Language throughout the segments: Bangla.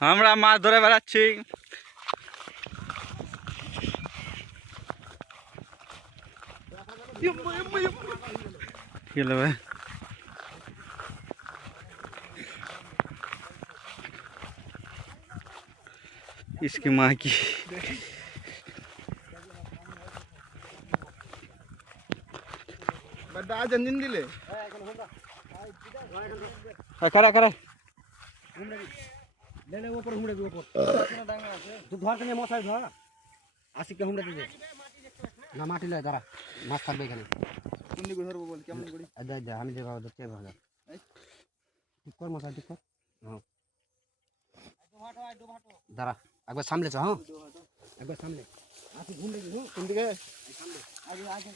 আমরা মাছ ধরে বেড়াচ্ছি। इसकी माँ की दिले करा करा ले ले ऊपर हुमड़े ऊपर तू धर के मशाई धर आशिक के हुमड़े दे ना माटी ले जरा माछ থাকবে এখানে কুন্ডি করে ধরবো বল কেমন করি আদা আদা আমি যে বাবা দেখতে ভাগা ঠিক কর মশাই ঠিক কর হ্যাঁ দাঁড়া একবার সামলে চা হ্যাঁ একবার সামলে আশিক ঘুমড়ে দি কোন দিকে সামলে আগে আগে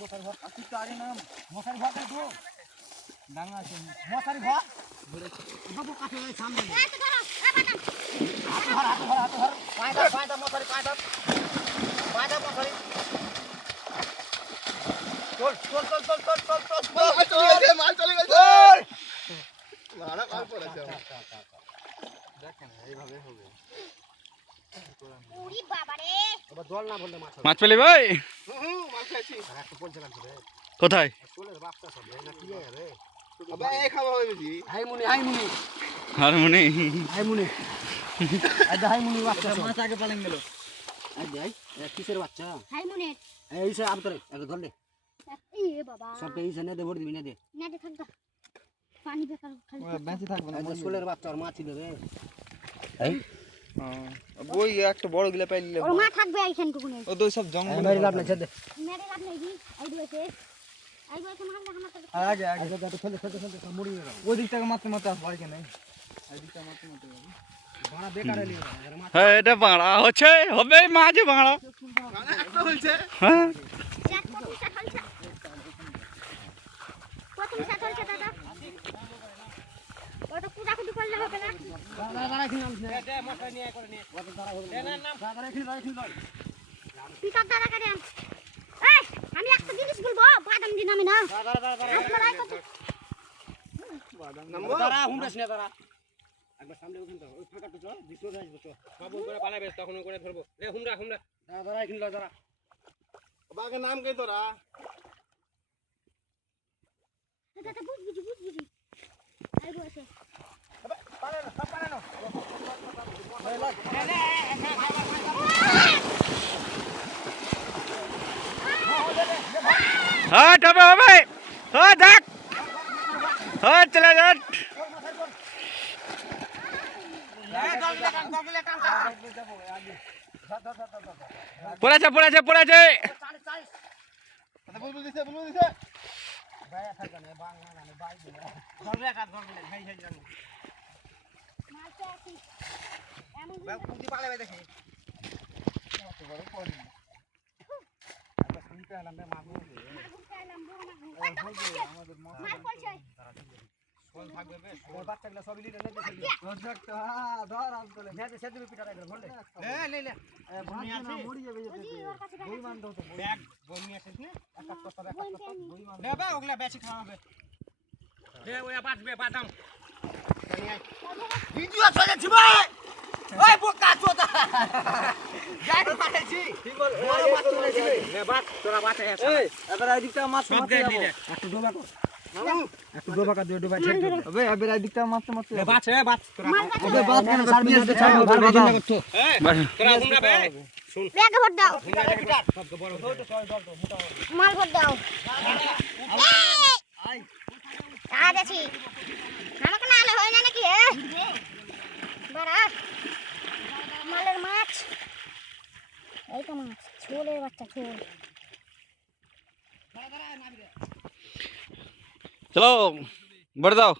মশাই ধর আশিক তো আগে নাম মশাই ধর তো ডাঙ্গা আছে মশাই ধর বাবু কাছে সামনে এই তো ধরো এ বাটা হাত ধর পায়দা মশাই পায়দা মশাই চল মাল চলে গেছে মারা কাল পড়েছে দেখেন এইভাবে হবে ওরে বাবা রে এবার জল না বললে মাছ পেলি ভাই মাছ খাইছি একটা পড়ছিলাম রে কোথায় চলে বাপটা সব না কি রে আবে এই খাওয়া হবে বেশি হাই মুনি আদা হাই মুনি বাচ্চা মাছ আগে পালেন গেল আদা কিসের বাচ্চা হাই মুনি এই সে আবতরে আগে ধর লে এই বাবা সব এই সে নে দে ভর দিবি না দে থাক দা পানি বেকার খালি বেঁচে থাকবে না সোলের বাচ্চা আর মাছ দিবে এই বই একটা বড় গিলা পাইলে ওর মা থাকবে এইখানটুকুনে ও দুই সব জঙ্গল মেরে লাভ না ছেড়ে মেরে লাভ নাই এই দুইছে মার দেখা মারতে আগে তো ফেলে সব মুড়ি গেল ওই দিক থেকে মারতে আসবার কেন এই দিকটা মারতে বাড়া বেকারে লিয়ে মাছ হ্যাঁ এটা বাড়া হচ্ছে হবে মাছ বাড়া বাড়া একটা হইছে হ্যাঁ প্রথম সাত হচ্ছে দাদা ওটা কুদাকুদি করলে হবে না দাদা কি নাম দে মশাই নিয়ে করে নিয়ে কত দাদা হবে না নাম দাদা রাখি পিকআপ দাদা করে এই আমি একটা জিনিস বলবো বাদাম দিন আমি না দাদা আপনারা কত বাদাম নাম দাদা হুমড়াস না দাদা একবার সামনে উঠুন তো ওই ফাঁকাটা চল দিছো আসবে তো বাবু করে পালাবে তখন করে ধরবো রে হুমড়া দাদা রাখি দাদা বাগে নাম কই তোরা দাদা বুঝবি আই বসে পারে না হ্যাঁ তবে হবে হ্যাঁ দেখ হ্যাঁ চলে যান পড়েছে বুলবুল দিছে ভাইয়া থাকা না বাংলা না বাই ধরবে কাট ধরবে ভাই জানো মারতে আসি এমন কুদি পালাবে দেখি কত বড় পড়ি আমরা শুনতে এলাম রে মাগু চাইলাম বড় আমাদের মার পয়সা কোন থাকবে বে বাচ্চাগুলো সব লিলে নে দেখি প্রজেক্ট ধর আম তোলে নে সে দিবি পিটা রাখলে বললে লে বমি আছে মরি যাবে বই মান দাও তো ব্যাগ বমি আছে না একটা কথা বই মান লে বা ওগুলা বেশি খাওয়াবে লে ওয়া বাঁচবে বাদাম ভিডিও চলেছে ভাই ওই বোকা চোদা যাই পাঠাইছি কি বল বড় মাছ চলেছে লে বাত তোরা বাতে আছে এই এবার এই দিকটা মাছ মারতে যাবো একটু ডোবা কর একটু ডোবা কর ডোবা ছেড়ে দে আবে এবার এই দিকটা মাছ লে বাত তোরা আবে বাত কেন ছাড়বি না ছাড়বো বাদ না করতে তোরা ঘুমরা বে শুন ব্যাগ ভর দাও সব বড় তো চল চল তো মোটা মাল ভর দাও আই আছি আমাকে না হলে হয় না নাকি বাড়া মালের মাছ এই তো মাছ ছোলের বাচ্চা ছোল চলো বড় দাও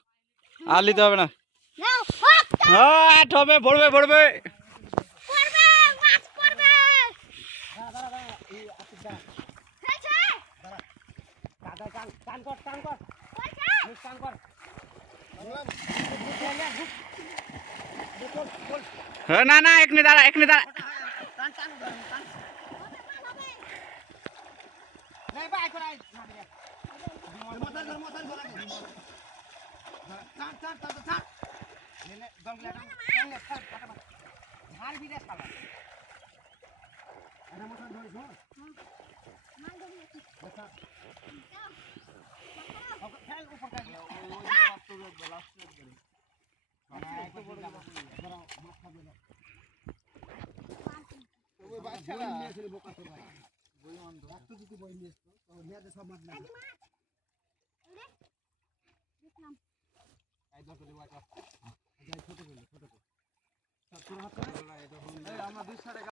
আর নিতে হবে না নাও হপ হ্যাঁ হবে পড়বে পড়বে মাছ পড়বে দাদা এই আচ্ছা হয়েছে দাদা কান কর হয়েছে কান কর হ্যাঁ না এখনি দাঁড়া नहीं भाई कोई नहीं मत धर मत धर ছাড় তো ছাড় নেলে দলগুলো ছাড় কাটা ঝাড় বিরে শালা এটা মোটর ধরিস হ্যাঁ মাল ধরে নাকি দেখা যাও খেল উপর কাট ওই বাচ্চারা নিয়ে ছিল বোকা তো ভাই বই অন্ধ একটু যদি বই নিয়ে আসতো তো মেয়েদের সব মাঠ না রে দেখলাম এই দরকার দেওয়া যাই ছোট করে তোর হাতে আমরা 200 টাকা